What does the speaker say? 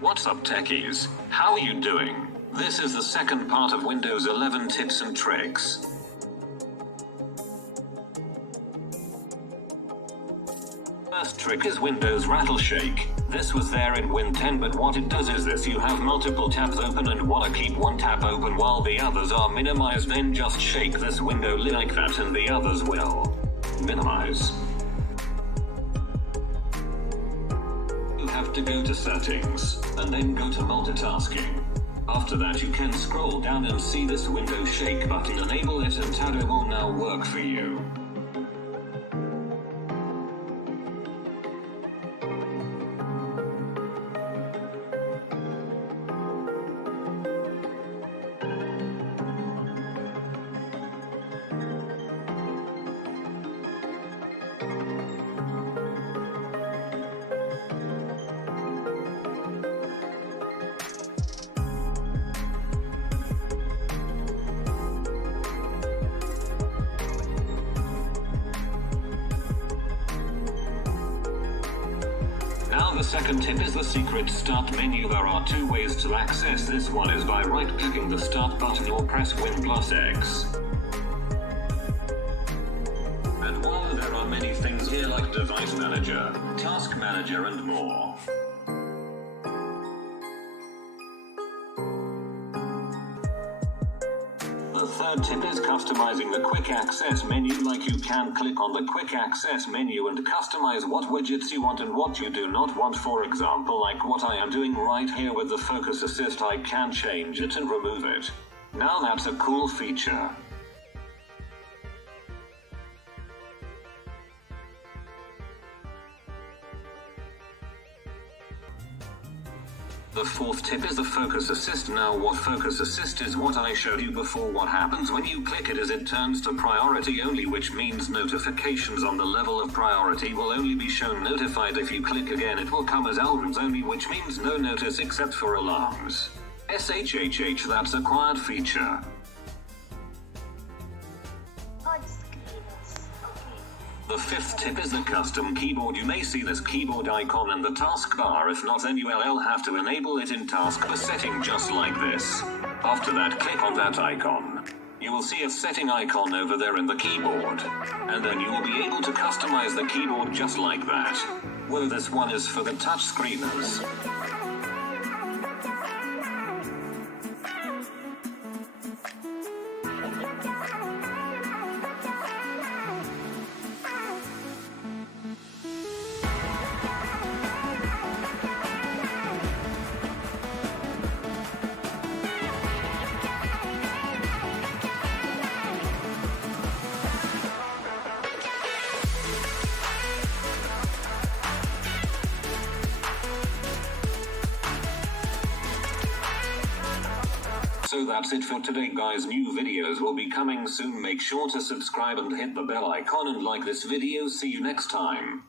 What's up techies? How are you doing? This is the second part of Windows 11 tips and tricks. First trick is Windows Rattle Shake. This was there in Win 10, but what it does is this: you have multiple tabs open and wanna keep one tab open while the others are minimized, then just shake this window like that and the others will minimize. You have to go to settings, and then go to multitasking. After that you can scroll down and see this window shake button, enable it and Tado will now work for you. Now the second tip is the secret start menu. There are two ways to access this. One is by right-clicking the start button or press Win+X. And while there are many things here like Device Manager, Task Manager and more. The third tip is customizing the quick access menu. Like, you can click on the quick access menu and customize what widgets you want and what you do not want. For example, like what I am doing right here with the Focus Assist, I can change it and remove it. Now that's a cool feature. The fourth tip is the Focus Assist. Now what Focus Assist is what I showed you before. What happens when you click it is it turns to priority only, which means notifications on the level of priority will only be shown notified. If you click again it will come as alarms only, which means no notice except for alarms. SHHH, that's a quiet feature. The fifth tip is the custom keyboard. You may see this keyboard icon in the taskbar. If not, then you will have to enable it in taskbar setting just like this. After that, click on that icon. You will see a setting icon over there in the keyboard. And then you will be able to customize the keyboard just like that. Whoa, this one is for the touch screeners. So that's it for today guys. New videos will be coming soon. Make sure to subscribe and hit the bell icon and like this video. See you next time.